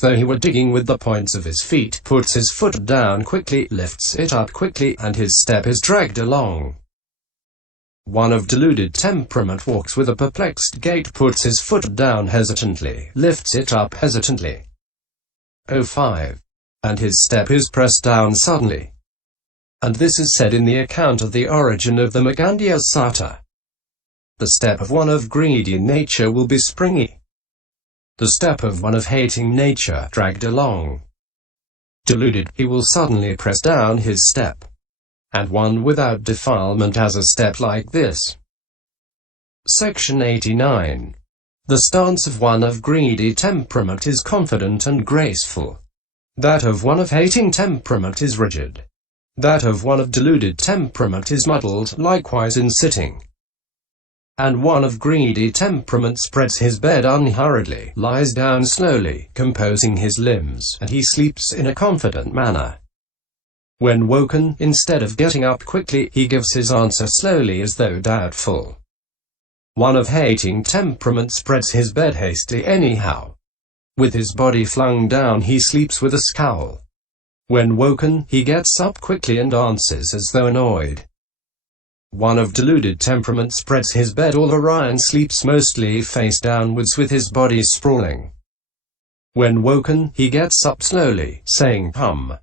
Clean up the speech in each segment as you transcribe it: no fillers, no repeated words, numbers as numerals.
though he were digging with the points of his feet, puts his foot down quickly, lifts it up quickly, and his step is dragged along. One of deluded temperament walks with a perplexed gait, puts his foot down hesitantly, lifts it up hesitantly. 05. And his step is pressed down suddenly. And this is said in the account of the origin of the Magandhya Sutta. The step of one of greedy nature will be springy. The step of one of hating nature dragged along. Deluded, he will suddenly press down his step. And one without defilement has a step like this. Section 89. The stance of one of greedy temperament is confident and graceful. That of one of hating temperament is rigid. That of one of deluded temperament is muddled, likewise in sitting. And one of greedy temperament spreads his bed unhurriedly, lies down slowly, composing his limbs, and he sleeps in a confident manner. When woken, instead of getting up quickly, he gives his answer slowly as though doubtful. One of hating temperament spreads his bed hastily anyhow. With his body flung down, he sleeps with a scowl. When woken, he gets up quickly and answers as though annoyed. One of deluded temperament spreads his bed all awry and sleeps mostly face downwards with his body sprawling. When woken, he gets up slowly, saying hum.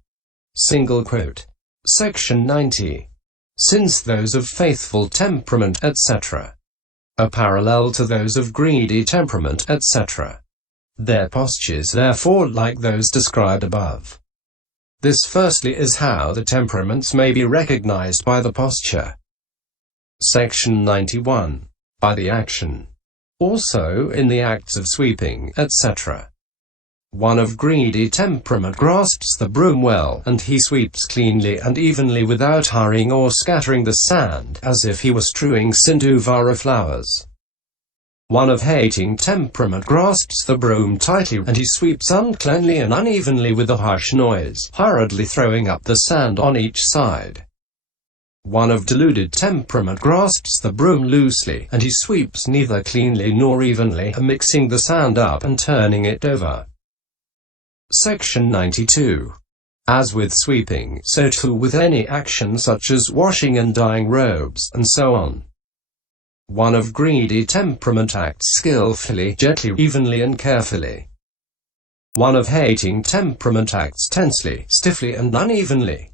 Single quote. Section 90. Since those of faithful temperament, etc., are parallel to those of greedy temperament, etc., their postures therefore like those described above. This firstly is how the temperaments may be recognized by the posture. Section 91. By the action. Also in the acts of sweeping, etc. One of greedy temperament grasps the broom well, and he sweeps cleanly and evenly without hurrying or scattering the sand, as if he were strewing sinduvara flowers. One of hating temperament grasps the broom tightly, and he sweeps uncleanly and unevenly with a harsh noise, hurriedly throwing up the sand on each side. One of deluded temperament grasps the broom loosely, and he sweeps neither cleanly nor evenly, mixing the sand up and turning it over. Section 92. As with sweeping, so too with any action such as washing and dyeing robes, and so on. One of greedy temperament acts skillfully, gently, evenly and carefully. One of hating temperament acts tensely, stiffly and unevenly.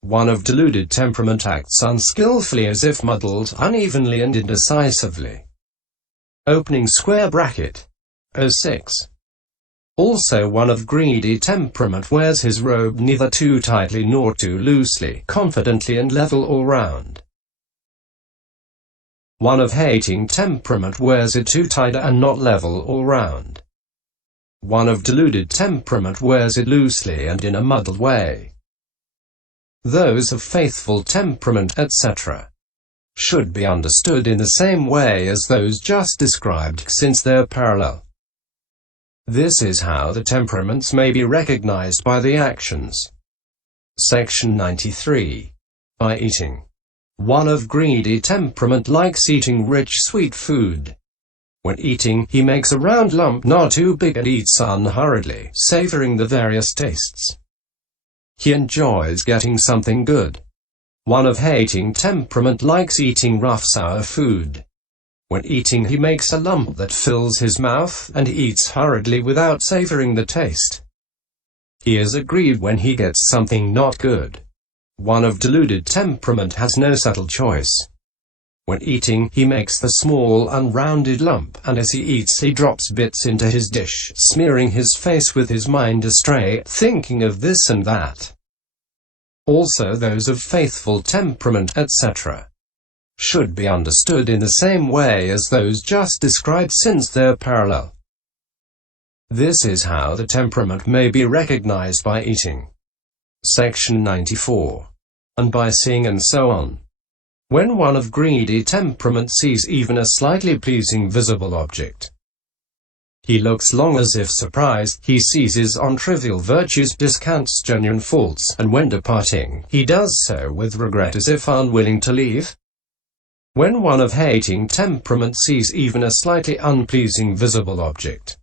One of deluded temperament acts unskillfully, as if muddled, unevenly and indecisively. Opening square bracket. 06. Also one of greedy temperament wears his robe neither too tightly nor too loosely, confidently and level all round. One of hating temperament wears it too tight and not level all round. One of deluded temperament wears it loosely and in a muddled way. Those of faithful temperament, etc., should be understood in the same way as those just described, since they are parallel. This is how the temperaments may be recognized by the actions. Section 93. By eating. One of greedy temperament likes eating rich sweet food. When eating, he makes a round lump not too big and eats unhurriedly, savoring the various tastes. He enjoys getting something good. One of hating temperament likes eating rough sour food. When eating, he makes a lump that fills his mouth, and eats hurriedly without savoring the taste. He is aggrieved when he gets something not good. One of deluded temperament has no subtle choice. When eating, he makes the small unrounded lump, and as he eats he drops bits into his dish, smearing his face with his mind astray, thinking of this and that. Also those of faithful temperament, etc., should be understood in the same way as those just described, since they are parallel. This is how the temperament may be recognized by eating. Section 94. And by seeing and so on. When one of greedy temperament sees even a slightly pleasing visible object, he looks long as if surprised, he seizes on trivial virtues, discounts genuine faults, and when departing, he does so with regret as if unwilling to leave. When one of hating temperament sees even a slightly unpleasing visible object,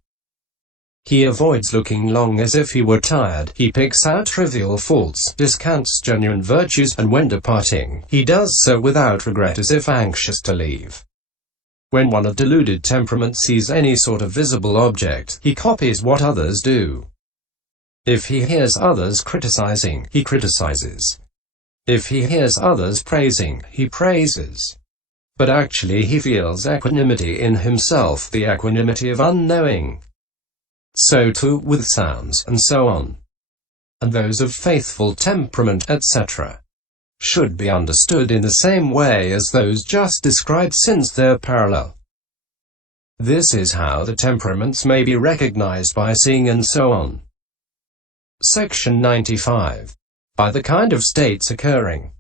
He avoids looking long as if he were tired. He picks out trivial faults, discounts genuine virtues, and when departing, he does so without regret, as if anxious to leave. When one of deluded temperament sees any sort of visible object, he copies what others do. If he hears others criticizing, he criticizes. If he hears others praising, he praises. But actually he feels equanimity in himself, the equanimity of unknowing. So too with sounds, and so on. And those of faithful temperament, etc., should be understood in the same way as those just described, since they're parallel. This is how the temperaments may be recognized by seeing, and so on. Section 95. By the kind of states occurring.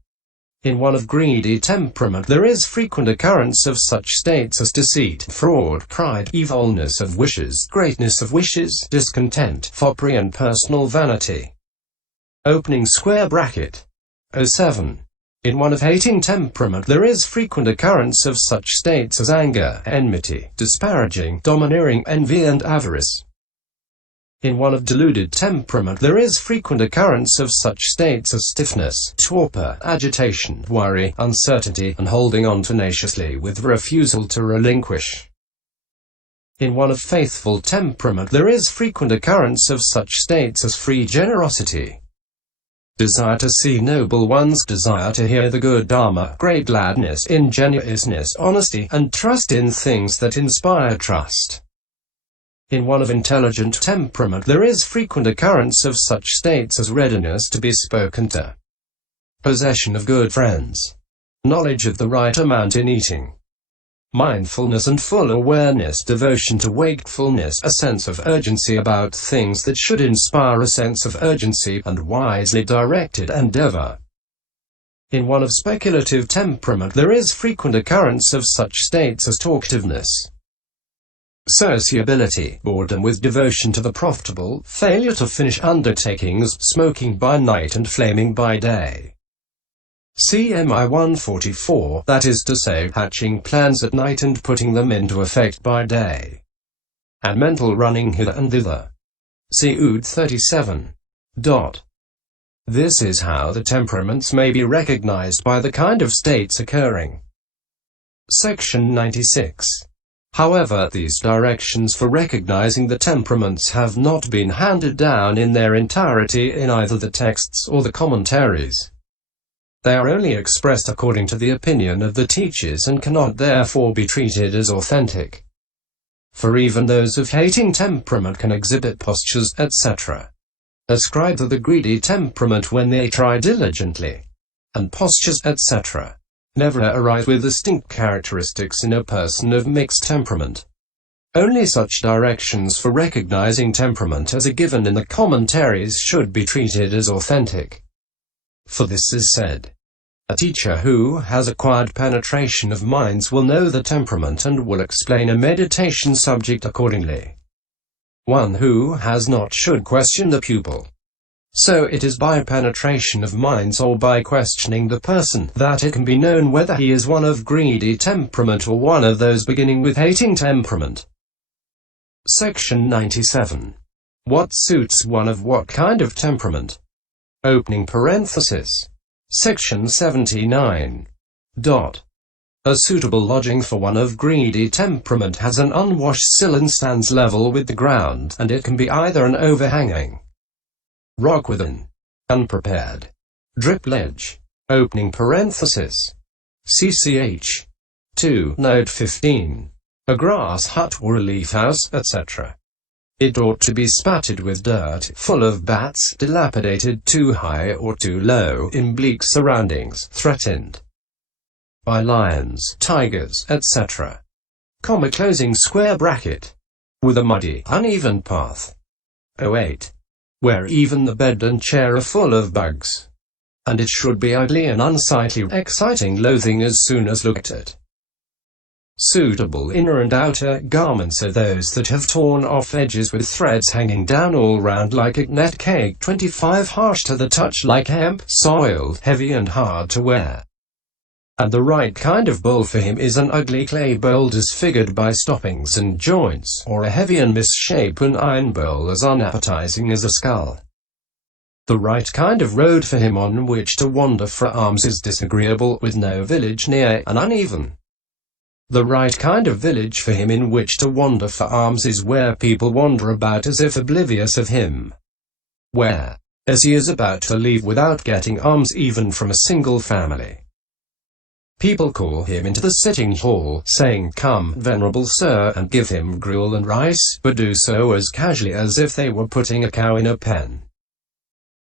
In one of greedy temperament there is frequent occurrence of such states as deceit, fraud, pride, evilness of wishes, greatness of wishes, discontent, foppery, and personal vanity. Opening square bracket. 07. In one of hating temperament there is frequent occurrence of such states as anger, enmity, disparaging, domineering, envy, and avarice. In one of deluded temperament there is frequent occurrence of such states as stiffness, torpor, agitation, worry, uncertainty, and holding on tenaciously with refusal to relinquish. In one of faithful temperament there is frequent occurrence of such states as free generosity, desire to see noble ones, desire to hear the good Dhamma, great gladness, ingenuousness, honesty, and trust in things that inspire trust. In one of intelligent temperament there is frequent occurrence of such states as readiness to be spoken to, possession of good friends, knowledge of the right amount in eating, mindfulness and full awareness, devotion to wakefulness, a sense of urgency about things that should inspire a sense of urgency, and wisely directed endeavour. In one of speculative temperament there is frequent occurrence of such states as talkativeness, sociability, boredom with devotion to the profitable, failure to finish undertakings, smoking by night and flaming by day. CMI 144, that is to say, hatching plans at night and putting them into effect by day. And mental running hither and thither. See UD 37. This is how the temperaments may be recognized by the kind of states occurring. Section 96. However, these directions for recognizing the temperaments have not been handed down in their entirety in either the texts or the commentaries. They are only expressed according to the opinion of the teachers and cannot therefore be treated as authentic. For even those of hating temperament can exhibit postures, etc., ascribed to the greedy temperament when they try diligently, and postures, etc., never arise with distinct characteristics in a person of mixed temperament. Only such directions for recognizing temperament as are given in the commentaries should be treated as authentic. For this is said, a teacher who has acquired penetration of minds will know the temperament and will explain a meditation subject accordingly. One who has not should question the pupil. So it is by penetration of minds or by questioning the person that it can be known whether he is one of greedy temperament or one of those beginning with hating temperament. Section 97. What suits one of what kind of temperament? Opening parenthesis. Section 79. A suitable lodging for one of greedy temperament has an unwashed sill and stands level with the ground, and it can be either an overhanging rock with an unprepared drip ledge. Opening parenthesis. CCH. 2. Note 15. A grass hut or a leaf house, etc. It ought to be spattered with dirt, full of bats, dilapidated, too high or too low, in bleak surroundings, threatened by lions, tigers, etc. Closing square bracket. With a muddy, uneven path. 08. Where even the bed and chair are full of bugs. And it should be ugly and unsightly, exciting loathing as soon as looked at. Suitable inner and outer garments are those that have torn off edges with threads hanging down all round like a net cake. 25. Harsh to the touch like hemp, soiled, heavy and hard to wear. And the right kind of bowl for him is an ugly clay bowl disfigured by stoppings and joints, or a heavy and misshapen iron bowl as unappetizing as a skull. The right kind of road for him on which to wander for alms is disagreeable, with no village near, and uneven. The right kind of village for him in which to wander for alms is where people wander about as if oblivious of him. Where, as he is about to leave without getting alms even from a single family, people call him into the sitting hall, saying, "Come, venerable sir," and give him gruel and rice, but do so as casually as if they were putting a cow in a pen.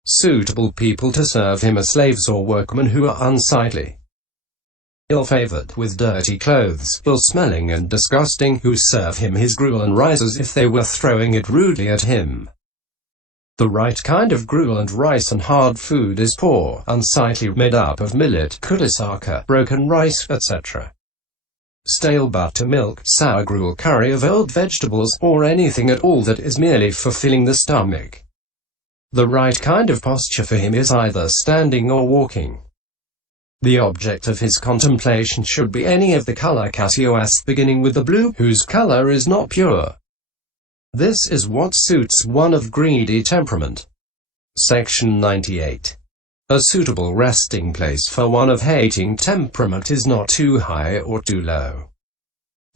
Suitable people to serve him are slaves or workmen who are unsightly, ill-favored, with dirty clothes, ill-smelling and disgusting, who serve him his gruel and rice as if they were throwing it rudely at him. The right kind of gruel and rice and hard food is poor, unsightly, made up of millet, kudasaka, broken rice, etc. Stale butter, milk, sour gruel, curry of old vegetables, or anything at all that is merely for filling the stomach. The right kind of posture for him is either standing or walking. The object of his contemplation should be any of the color cassioas beginning with the blue, whose color is not pure. This is what suits one of greedy temperament. Section 98. A suitable resting place for one of hating temperament is not too high or too low,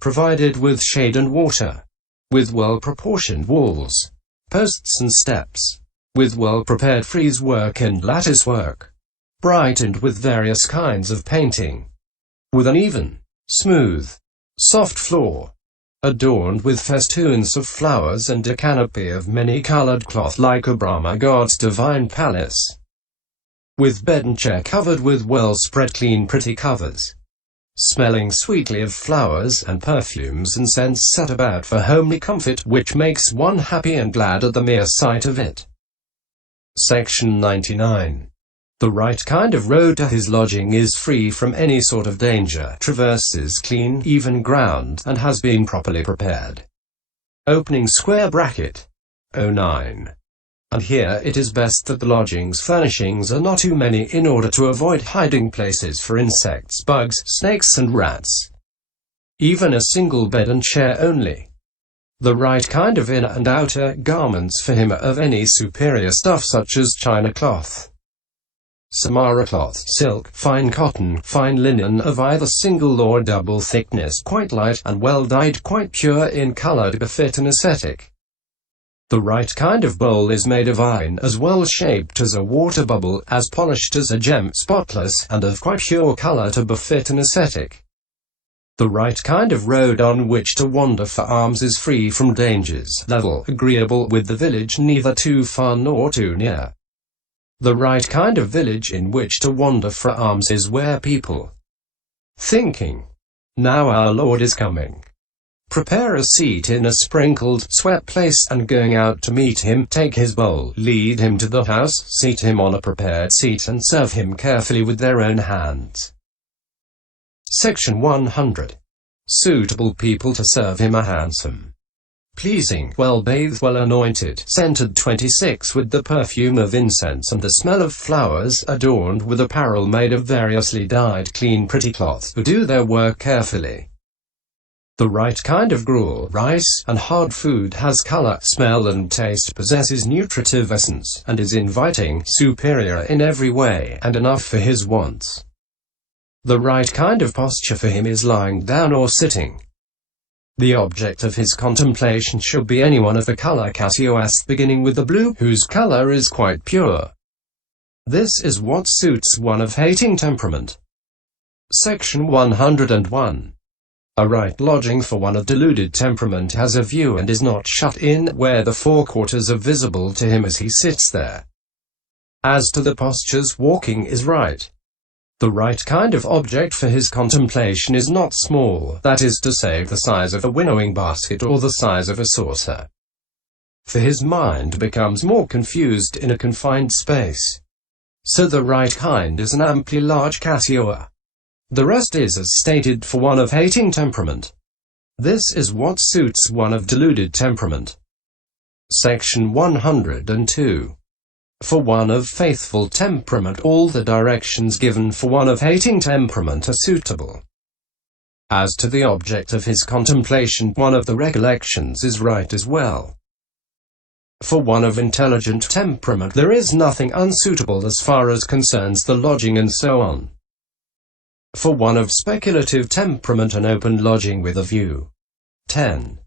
provided with shade and water, with well-proportioned walls, posts and steps, with well-prepared frieze work and lattice work, brightened with various kinds of painting, with an even, smooth, soft floor, adorned with festoons of flowers and a canopy of many-colored cloth like a Brahma god's divine palace, with bed and chair covered with well-spread clean pretty covers, smelling sweetly of flowers and perfumes and scents set about for homely comfort, which makes one happy and glad at the mere sight of it. Section 99. The right kind of road to his lodging is free from any sort of danger, traverses clean, even ground, and has been properly prepared. Opening square bracket. 09. And here it is best that the lodging's furnishings are not too many in order to avoid hiding places for insects, bugs, snakes and rats. Even a single bed and chair only. The right kind of inner and outer garments for him are of any superior stuff such as china cloth, Samara cloth, silk, fine cotton, fine linen of either single or double thickness, quite light and well dyed, quite pure in color to befit an ascetic. The right kind of bowl is made of iron, as well shaped as a water bubble, as polished as a gem, spotless, and of quite pure color to befit an ascetic. The right kind of road on which to wander for alms is free from dangers, level, agreeable with the village, neither too far nor too near. The right kind of village in which to wander for alms is where people, thinking, "Now our Lord is coming," prepare a seat in a sprinkled, swept place, and going out to meet him, take his bowl, lead him to the house, seat him on a prepared seat, and serve him carefully with their own hands. Section 100. Suitable people to serve him are handsome, pleasing, well-bathed, well-anointed, scented 26 with the perfume of incense and the smell of flowers, adorned with apparel made of variously dyed clean pretty cloth, who do their work carefully. The right kind of gruel, rice, and hard food has color, smell and taste, possesses nutritive essence, and is inviting, superior in every way, and enough for his wants. The right kind of posture for him is lying down or sitting. The object of his contemplation should be any one of the color cassioas beginning with the blue, whose color is quite pure. This is what suits one of hating temperament. Section 101. A right lodging for one of deluded temperament has a view and is not shut in, where the four quarters are visible to him as he sits there. As to the postures, walking is right. The right kind of object for his contemplation is not small, that is to say, the size of a winnowing basket or the size of a saucer. For his mind becomes more confused in a confined space. So the right kind is an amply large cassioa. The rest is as stated for one of hating temperament. This is what suits one of deluded temperament. Section 102. For one of faithful temperament, all the directions given for one of hating temperament are suitable. As to the object of his contemplation, one of the recollections is right as well. For one of intelligent temperament, there is nothing unsuitable as far as concerns the lodging and so on. For one of speculative temperament, an open lodging with a view. 10.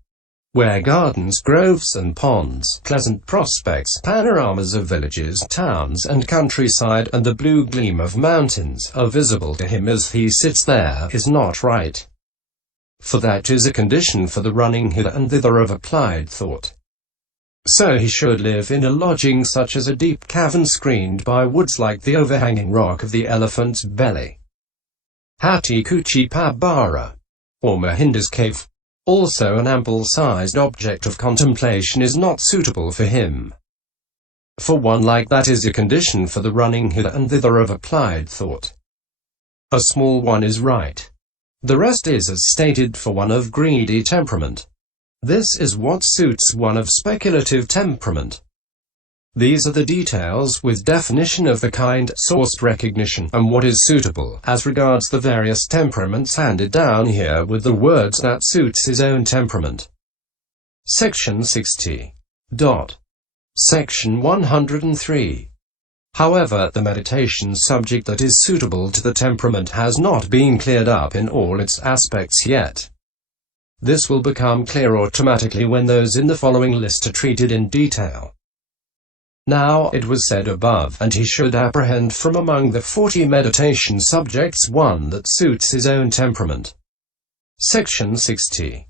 Where gardens, groves and ponds, pleasant prospects, panoramas of villages, towns and countryside, and the blue gleam of mountains are visible to him as he sits there, is not right. For that is a condition for the running hither and thither of applied thought. So he should live in a lodging such as a deep cavern screened by woods, like the overhanging rock of the elephant's belly. Hati Kuchi Pabara, or Mahinda's cave. Also an ample-sized object of contemplation is not suitable for him. For one like that is a condition for the running hither and thither of applied thought. A small one is right. The rest is as stated for one of greedy temperament. This is what suits one of speculative temperament. These are the details with definition of the kind, source recognition, and what is suitable as regards the various temperaments handed down here with the words that suits his own temperament. Section 60. Section 103. However, the meditation subject that is suitable to the temperament has not been cleared up in all its aspects yet. This will become clear automatically when those in the following list are treated in detail. Now, it was said above, and he should apprehend from among the 40 meditation subjects one that suits his own temperament. Section 60.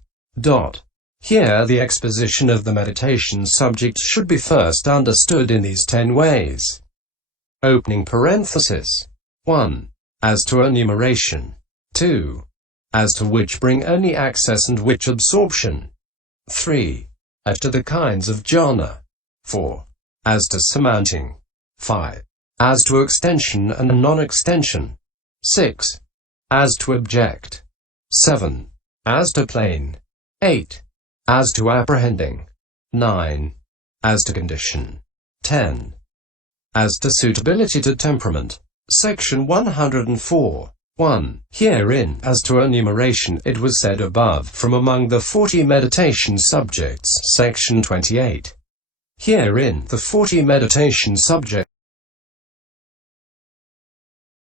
Here the exposition of the meditation subject should be first understood in these 10 ways. Opening parenthesis. 1. As to enumeration. 2. As to which bring only access and which absorption. 3. As to the kinds of jhana. 4. As to surmounting. 5. As to extension and non-extension. 6. As to object. 7. As to plane. 8. As to apprehending. 9. As to condition. 10. As to suitability to temperament. Section 104. 1. Herein, as to enumeration, it was said above, from among the 40 meditation subjects. Section 28. Herein, the 40 meditation subjects